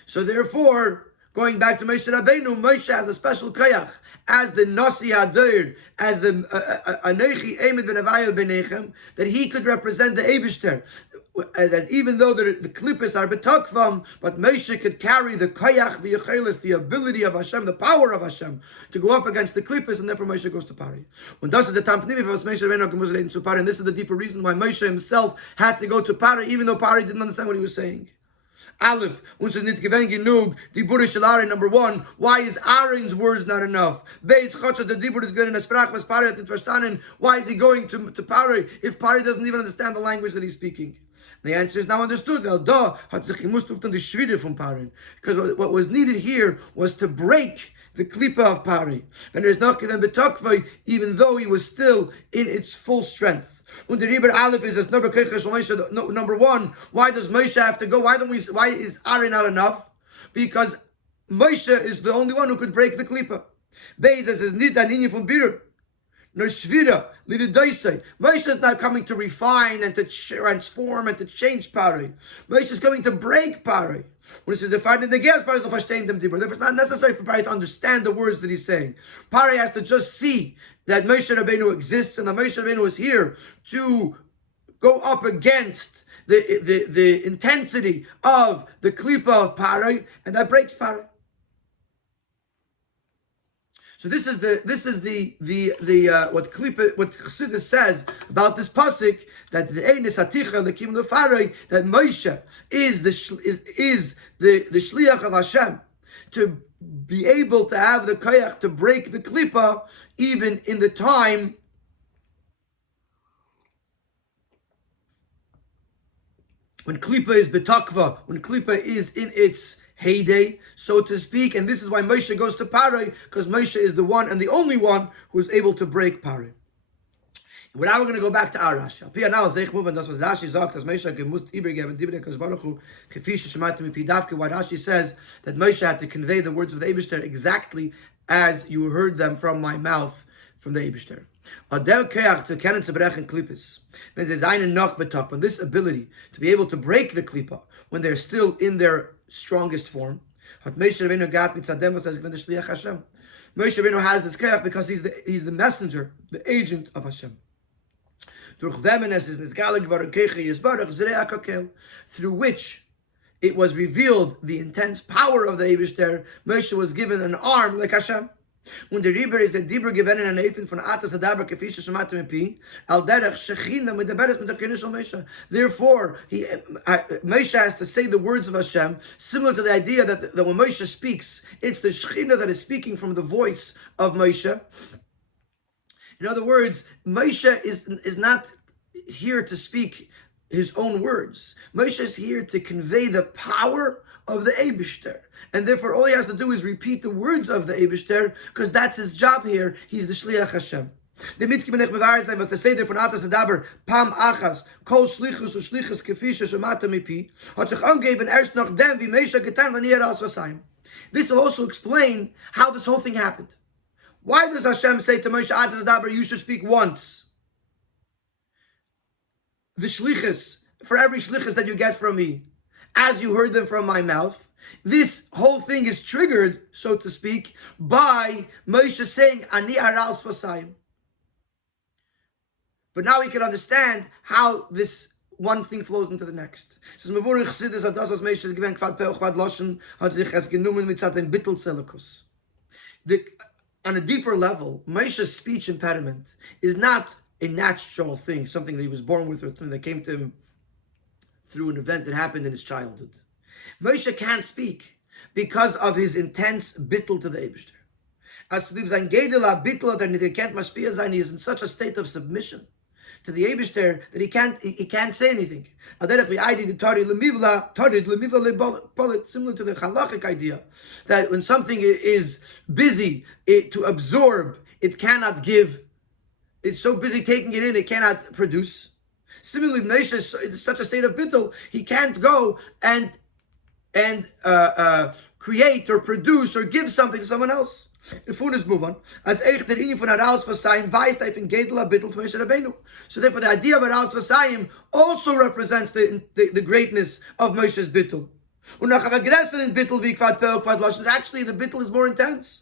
So therefore, going back to Moshe Rabbeinu, Moshe has a special koyach as the Nasi Hadir, as the Anechi Emed Ben Avaya Benechem, that he could represent the Eibishter. That even though the klippos are betakvam, but Moshe could carry the koyach, the yechelis, the ability of Hashem, the power of Hashem, to go up against the klippos, and therefore Moshe goes to Pari. And this is the deeper reason why Moshe himself had to go to Pari, even though Pari didn't understand what he was saying. Aleph, uns ist nicht gewinn genug, die Bura shel Aaron, number one, why is Aaron's words not enough? Beis, Chotshot, the Dibur is good in a sprach, was Pari hat nicht verstanden, why is he going to Pari if Pari doesn't even understand the language that he's speaking? The answer is now understood. Because what was needed here was to break the klipa of Pari. And there is not given betakvai, even though he was still in its full strength. And the Riber Aleph is as number one. Why does Moshe have to go? Why is Aaron not enough? Because Moshe is the only one who could break the klipa. Beis says nit an inyan from birur. No shvira, lididaisai. Moshe is not coming to refine and to transform and to change Pari. Moshe is coming to break Pari. When it says defined in the gas, Pari is not verstehen dem Dibur. Therefore, it's not necessary for Pari to understand the words that he's saying. Pari has to just see that Moshe Rabbeinu exists and that Moshe Rabbeinu is here to go up against the intensity of the klipa of Pari, and that breaks Pari. So this is what Chassidus says about this pasuk, that the Einis Aticha Lekim Lefarei, that Moshe is the shliach of Hashem to be able to have the koyach to break the klipa even in the time when klipa is betakva, when klipa is in its heyday, so to speak. And this is why Moshe goes to Pari, because Moshe is the one and the only one who is able to break Pari. Well, now we're going to go back to our Rashi. Why Rashi says that Moshe had to convey the words of the Eibishter exactly as you heard them from my mouth, from the Eibishter. When this ability to be able to break the klipa when they're still in their strongest form, Moshe Rabbeinu has this koyach because he's the messenger, the agent of Hashem. Through which it was revealed the intense power of the Eibishter. Moshe was given an arm like Hashem. Und der Riber ist der Dibur gewinnen an Eifen von Atas Adaber kefische Shematim Epi al derech Shechina mit der Beres mit der Kinish al Moshe. Therefore, Moshe has to say the words of Hashem, similar to the idea that when Moshe speaks, it's the Shechina that is speaking from the voice of Moshe. In other words, Moshe is not here to speak his own words. Moshe is here to convey the power of the Eibishter. And therefore, all he has to do is repeat the words of the Eibishter, because that's his job here. He's the Shliach Hashem. The mitkimenech bewahrheit sein, was der Seder von Atas Adaber, Pam Achas, Kol Shlichus und Shlichus Kefische Shemata Mipi, hat sich angegeben erst nachdem, wie Moshe getan, wenn er als Vasayim. This will also explain how this whole thing happened. Why does Hashem say to Moshe Atas Adaber, you should speak once? The Shlichus, for every Shlichus that you get from me, as you heard them from my mouth. This whole thing is triggered, so to speak, by Moshe saying, Ani aral svasayim. But now we can understand how this one thing flows into the next. On a deeper level, Moshe's speech impediment is not a natural thing, something that he was born with or something that came to him through an event that happened in his childhood. Moshe can't speak because of his intense bittul to the Eibishter. As sein Gedel bittul, he is in such a state of submission to the Eibishter that he can't say anything. Similar to the halachic idea that when something is busy to absorb, it cannot give. It's so busy taking it in, it cannot produce. Similarly, Moshe is such a state of bittul, he can't go and create or produce or give something to someone else. Let's move on. So therefore, the idea of Aral Vasayim also represents the greatness of Moshe's bittul. Actually, the bittul is more intense.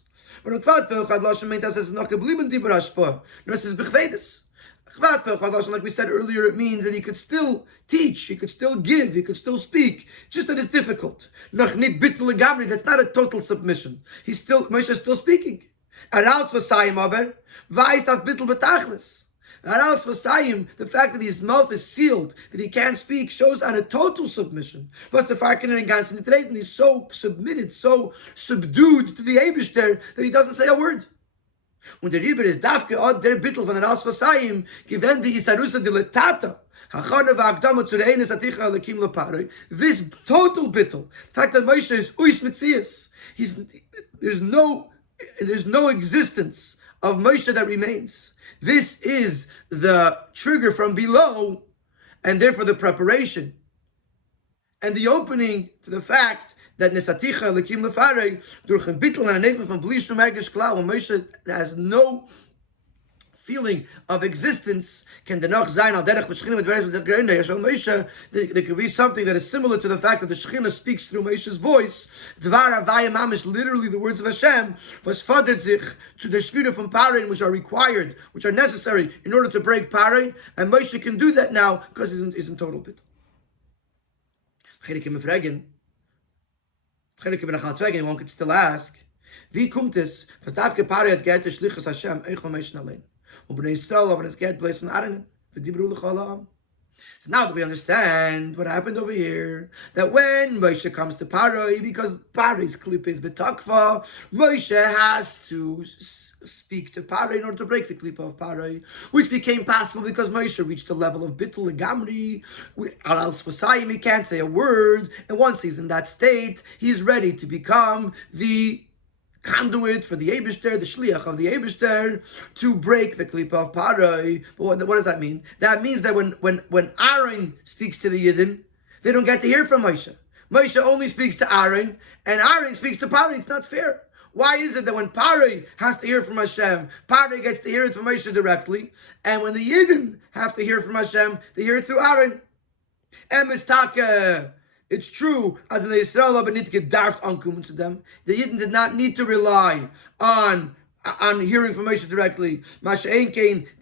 Like we said earlier, it means that he could still teach, he could still give, he could still speak, just that it's difficult. That's not a total submission. Moshe is still speaking. Aral Vasayim aber, weiß auf bittul betachlis. Aral Vasayim, the fact that his mouth is sealed, that he can't speak, shows on a total submission. Plus the Farkiner and Gansen Treten, he's so submitted, so subdued to the Eibishter that he doesn't say a word. Und der Rieber ist dafke od der Bittel von Aral Vasayim, given die Isarusa diletata. This total bittul, the fact that Moshe is uis mitzias, there's no existence of Moshe that remains. This is the trigger from below, and therefore the preparation and the opening to the fact that nesaticha lekim lefareg durch ein bittul and a nevel from blishum ergish klau, when Moshe has no feeling of existence, can the noch sein al derech v'shchina with the Gourarie yashal Moshe. There could be something that is similar to the fact that the Shechina speaks through Moshe's voice. Dvar Vaera mamish, literally the words of Hashem, was fadert sich to the shvira from Parein, which are required, which are necessary in order to break Parein, and Moshe can do that now because he's in total bit. One could still ask, wie kommt es, was darf Parein hat gehört der Shlichus Hashem, eich von Moshe allein. So now that we understand what happened over here, that when Moshe comes to Parai, because Parai's klip is betakva, Moshe has to speak to Parai in order to break the klip of Parai, which became possible because Moshe reached the level of bittul legamri, Aral Vasayim, he can't say a word, and once he's in that state, he's ready to become the conduit for the Eibishter, the shliach of the Eibishter, to break the klipa of Parai. But what does that mean? That means that when Aaron speaks to the Yidden, they don't get to hear from Moshe. Moshe only speaks to Aaron, and Aaron speaks to Parai. It's not fair. Why is it that when Parai has to hear from Hashem, Parai gets to hear it from Moshe directly, and when the Yidden have to hear from Hashem, they hear it through Aaron? It's true, as when the Yisrael aber nicht gedarft ankommen to them, the Yidden did not need to rely on hearing from Moshe directly. Die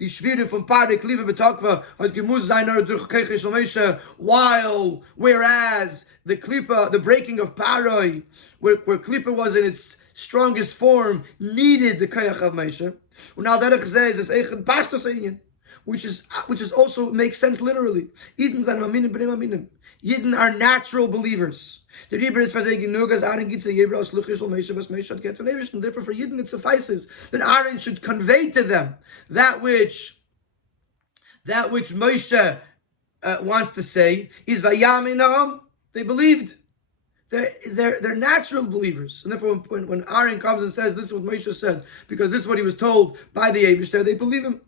Schwere von Parai Kliva Betakva hat gemusst sein durch Keche shel Moshe, whereas the Klipa, the breaking of Parai, where Klipa was in its strongest form, needed the Kayach of Moshe. Und now that says is Eichen Pashtos Einyan, which is also makes sense literally. Yidden sind Aminim b'nei Aminim. Yidden are natural believers. The Rebbe is saying, and therefore for Yidden it suffices that Aaron should convey to them that which Moshe wants to say is vayaminahum. They believed. They're natural believers, and therefore when Aaron comes and says this is what Moshe said because this is what he was told by the Eibishter, they believe him.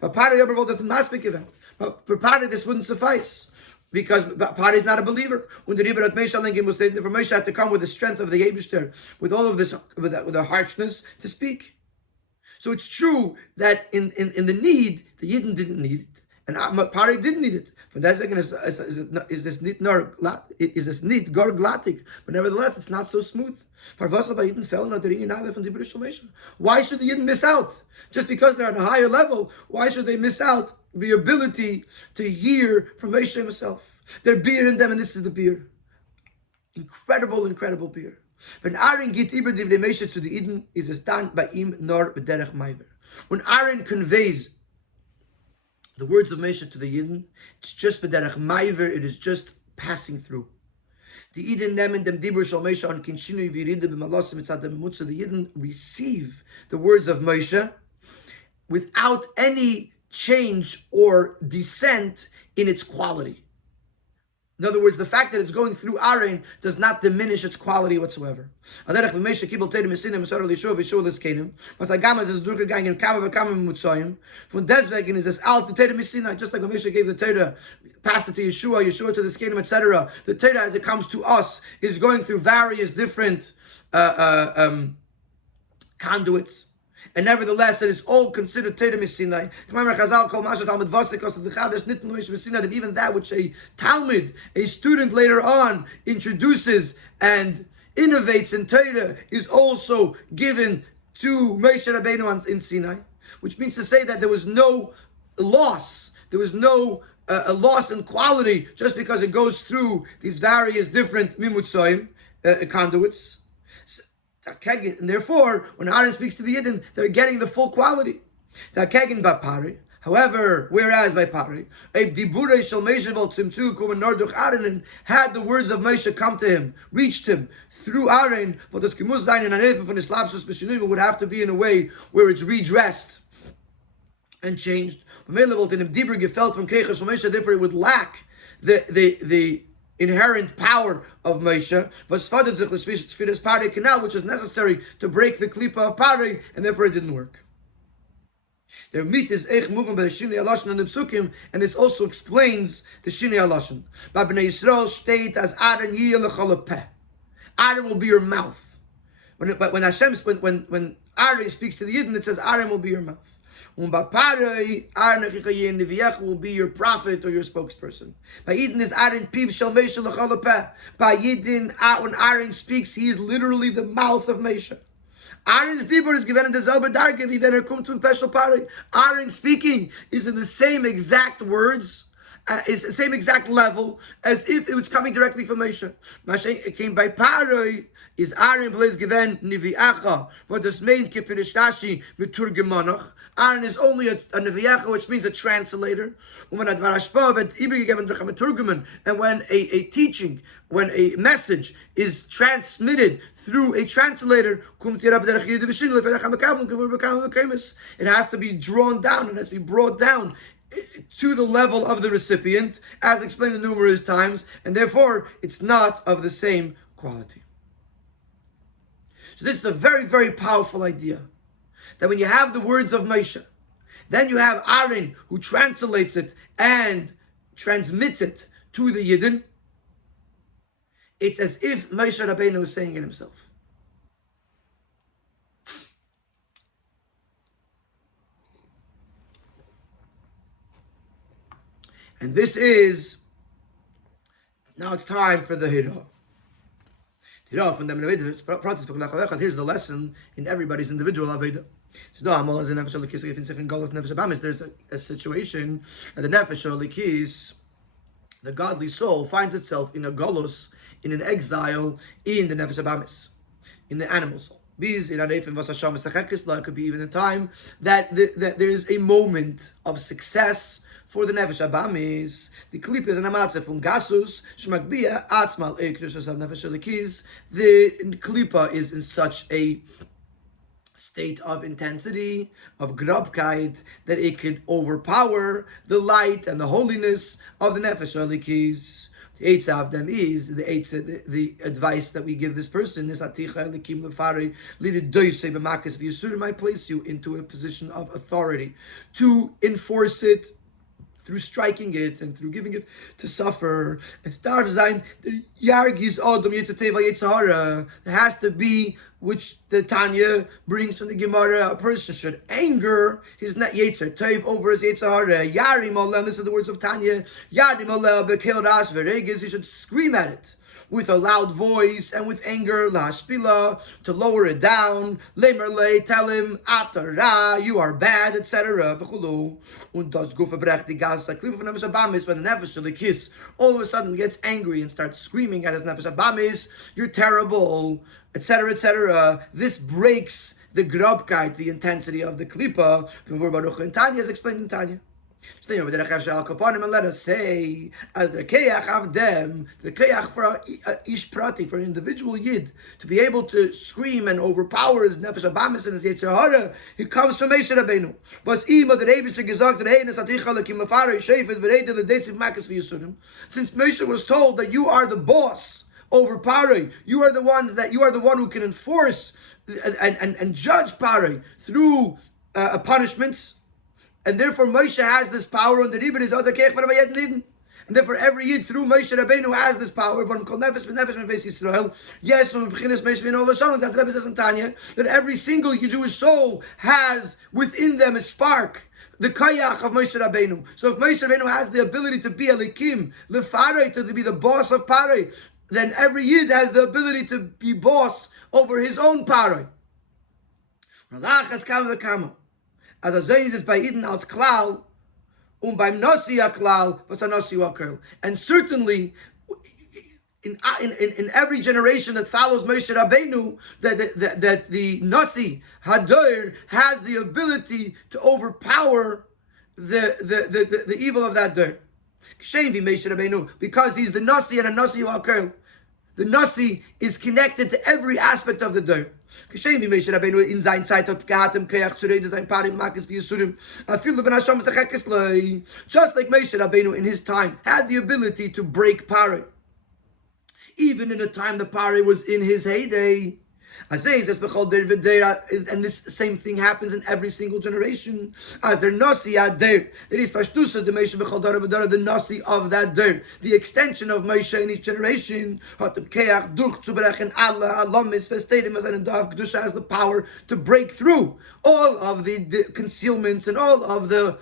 But Parai doesn't maspik event. But for Parai this wouldn't suffice, because Parai is not a believer. When the Rebbe at Moshe was stated for Moshe had to come with the strength of the Eibishter, with all of this, with the harshness to speak. So it's true that in the need, the Yidden didn't need it, and Parai didn't need it. From that is this nit gor glatik, but nevertheless it's not so smooth. Why should the Yidden miss out? Just because they're on a higher level, why should they miss out the ability to hear from Moshe himself? There's beer in them, and this is the beer. Incredible beer. When Aaron git iber divrei Moshe to the Yidden, is es dan by im nor b'derech maiver. When Aaron conveys the words of Moshe to the Yidden, it's just b'derech maiver, it is just passing through. The Yidden nemen dem dibur shel Moshe on kinshinu v'yiride b'malosim etzad b'mutza. The Yidden receive the words of Moshe without any change or descent in its quality. In other words, the fact that it's going through Aaron does not diminish its quality whatsoever. Von deswegen is this alte Torah Messina, just like when Moshe gave the Torah, passed it to Yeshua, Yeshua to the Skenim, etc. The Torah, as it comes to us, is going through various different conduits. And nevertheless, it is all considered Torah Missinai. That even that which a Talmud, a student later on, introduces and innovates in Torah is also given to Moshe Rabbeinu in Sinai. Which means to say that there was no loss. There was no a loss in quality just because it goes through these various different mimutzoim, conduits. And therefore, when Aaron speaks to the Yidden, they're getting the full quality. However, whereas by Pari, had the words of Moshe come to him, reached him through Aaron, would have to be in a way where it's redressed and changed. Therefore, it would lack the inherent power of Moshe, which is necessary to break the klipa of Pari, and therefore it didn't work. Their meat is eich moving by the Shinei Alashon and the Psukim, and this also explains the Shinei Alashon. By Bnei Yisrael state as Aaron yiyeh l'chol peh. Aaron will be your mouth. When Aaron speaks to the Yidden, it says Aaron will be your mouth. Aaron will be your prophet or your spokesperson. By Yidden is Aaron piv shel Moshe l'chol peh. By Yidden, when Aaron speaks, he is literally the mouth of Moshe. Aaron's dibur is given in the Zelber Dargev, even come to special Pari. Aaron speaking is in the same exact words, is the same exact level as if it was coming directly from Moshe. Moshe came by Pari, is Aaron plays given niviacha. What does mean? Kipirish Rashi miturgemanach. Aaron is only a niviacha, which means a translator. And when a teaching, when a message is transmitted through a translator, it has to be drawn down, it has to be brought down to the level of the recipient, as explained numerous times, and therefore it's not of the same quality. So this is a very, very powerful idea, that when you have the words of Moshe, then you have Aaron who translates it and transmits it to the Yidden. It's as if Moshe Rabbeinu was saying it himself. And this is, now it's time for the Hira. Here's the lesson in everybody's individual Aveda. There's a situation that the Nefesh Alikis, the godly soul, finds itself in a Golos, in an exile, in the Nefesh Abamis, in the animal soul. It could be even a time that there is a moment of success for the Nefesh Abamis. The klip is an amatzah from Gasus, Shmakbia, Atzmal, Ekdus of Nefesh Alikis. The klipa is in such a state of intensity, of grabkeit, that it could overpower the light and the holiness of the Nefesh Alikis. The eitzah of them is the advice that we give this person is aticha elikim lefari lididoisei b'makas v'yisurim. I place you into a position of authority to enforce it through striking it and through giving it to suffer. And star design the yargis odom yitzateva yitzahara. There has to be, which the Tanya brings from the Gemara, a person should anger his net yetzer tov over his yitzahara. Yarim oleh. This is the words of Tanya. Yarim oleh bekel ras vereges. He should scream at it with a loud voice and with anger, lahashpila, to lower it down, lemerle, tell him, atara, you are bad, etc. Und das gufebrech die gasa klipa von Nefesh Abamis, when the Nefesh Alikis all of a sudden gets angry and starts screaming at his Nefesh Abamis, you're terrible, etc., etc. This breaks the grobkeit, the intensity of the klipa. And Tanya is explained in Tanya. And let us say, as the kayach of them, the kayach for ish prati, for an individual yid, to be able to scream and overpower his nefesh abamis and his yetzer hara, it comes from Moshe Rabbeinu. Since Moshe was told that you are the boss over Paroi, you are the one who can enforce and judge Paroi through punishments. And therefore Moshe has this power on the Ribber is other Keich for Yed Nidin. And therefore every Yid through Moshe Rabbeinu has this power. Yes, from Bechinas Moshe Rabbeinu, that Rebbe says in Tanya, that every single Jewish soul has within them a spark, the Kayach of Moshe Rabbeinu. So if Moshe Rabbeinu has the ability to be a Likim, the Farei, to be the boss of Parei, then every Yid has the ability to be boss over his own Parei. As a Zeis is by Eden als Klal, beim Nossi a Klal, was a Nossi a Kerl. And certainly, in every generation that follows Moshe Rabbeinu, that the Nossi Hadoir has the ability to overpower the evil of that Doir. Because he's the Nossi and a Nossi a Kerl. The Nasi is connected to every aspect of the Doir. Just like Moshe Rabbeinu in his time had the ability to break Parei, even in the time the Parei was in his heyday. And this same thing happens in every single generation. As their nasi ader, there is pashtusa the Moshe b'chol dara v'dara, the nasi of that der, the extension of Moshe in each generation. Has the power to break through all of the concealments and all of the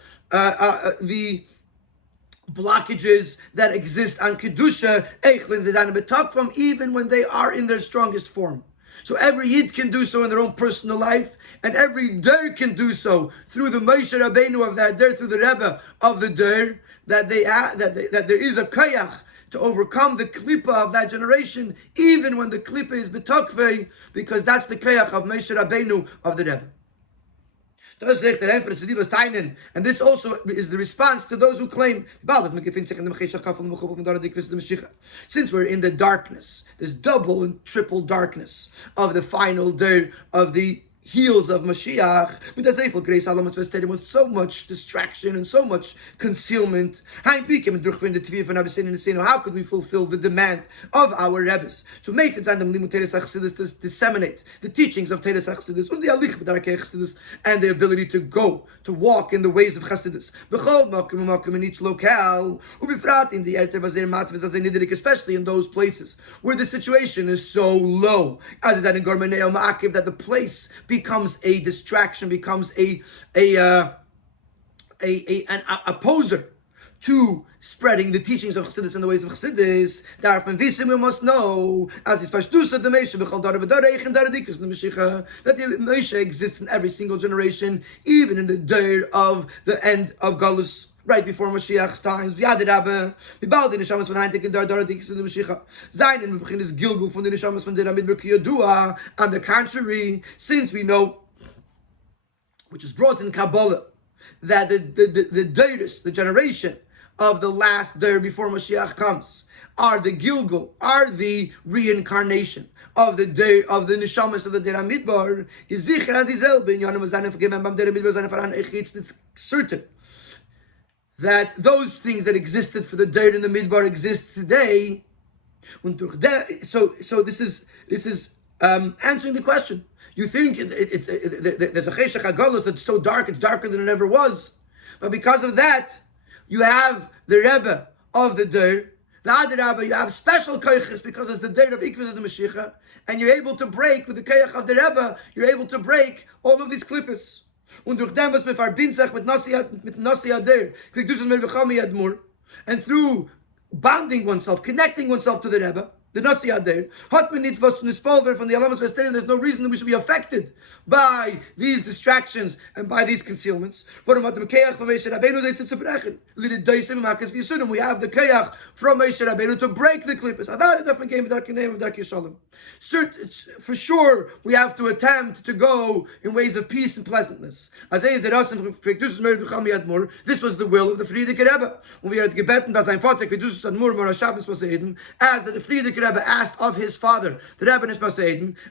blockages that exist on kedusha, from even when they are in their strongest form. So every Yid can do so in their own personal life, and every Der can do so through the Moshe Rabbeinu of that Der, through the Rebbe of the Der, that there is a kayach to overcome the klipa of that generation, even when the klipa is betokvei, because that's the kayach of Moshe Rabbeinu of the Rebbe. And this also is the response to those who claim, since we're in the darkness, this double and triple darkness of the final day of the heels of Mashiach, with so much distraction and so much concealment. How could we fulfill the demand of our Rebbes? To make it to disseminate the teachings of Teres Chassidus and the ability to go, to walk in the ways of Chassidus. In each locale, especially in those places where the situation is so low, as is that in that the place becomes a distraction, becomes an opposer to spreading the teachings of Chassidus and the ways of Chassidus. We must know, as is that the Moshe exists in every single generation, even in the day of the end of Galus, right before Mashiach's times. On the contrary, since we know, which is brought in Kabbalah, that the Deiris, the generation of the last day before Mashiach comes, are the Gilgul, are the reincarnation of the day of the Neshamas of the Deir HaMidbar. It's certain that those things that existed for the Deir in the Midbar exist today. So this is answering the question. You think there's a Cheshach HaGolus that's so dark, it's darker than it ever was. But because of that, you have the Rebbe of the Deir, the Adir Rebbe, you have special koiches because it's the Deir of Ikvus of the Mashiach, and you're able to break, with the koich of the Rebbe, you're able to break all of these klippos. Und durch dem, was mir verbindet sich mit Nasi Adir, kriegt du es mir bekommen Yadmur, and through bonding oneself, connecting oneself to the Rebbe, the Nasi Ader, hat man nicht was to nispolver from the Alamas Vesteren. There's no reason that we should be affected by these distractions and by these concealments. We have the Keach from Moshe Rabbeinu to break the klippos. For sure, we have to attempt to go in ways of peace and pleasantness. This was the will of the Frierdiker Rebbe. When we are gebeten by sein Vater, as the Frierdiker Rebbe asked of his father, the Rebbe Nishmas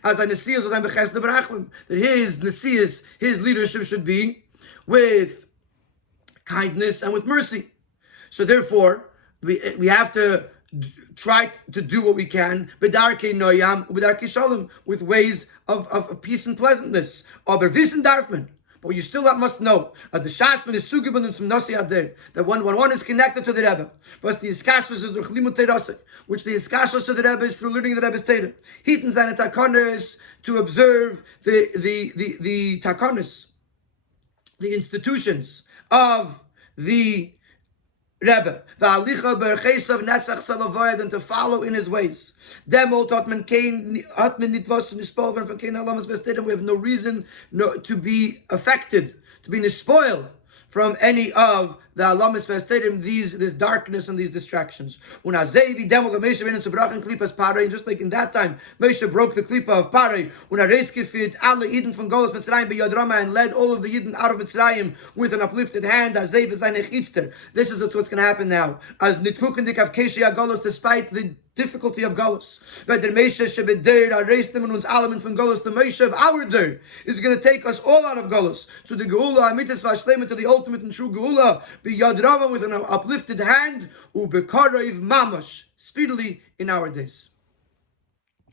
as a Nesias that his Nesias, his leadership should be with kindness and with mercy. So therefore, we have to try to do what we can with ways of peace and pleasantness. Aber wissen darf man. But you still must know that the Shasman is zugebunden zum Nasi Ader, that when one is connected to the Rebbe, but the Iskashos is durch Limut Teirase, which the Iskashos to the Rebbe is through learning the Rebbe's Teirah. Hiten seine Takonis to observe the Takonis, the institutions of the Rebbe, and to follow in his ways. We have no reason to be affected, to be spoiled from any of the Alamis Vestedim, this darkness and these distractions. Just like in that time, Moshe broke the klipa of Paray, and led all of the Yidden out of Mitzrayim with an uplifted hand. This is what's going to happen now. Despite the difficulty of Galus. But the Moshe from Galus, the Moshe of our day is going to take us all out of Galus. So the Geula, Amitis Vashlema, to the ultimate and true Geula, be Yadrama with an uplifted hand, Ubekarav Mamash, speedily in our days.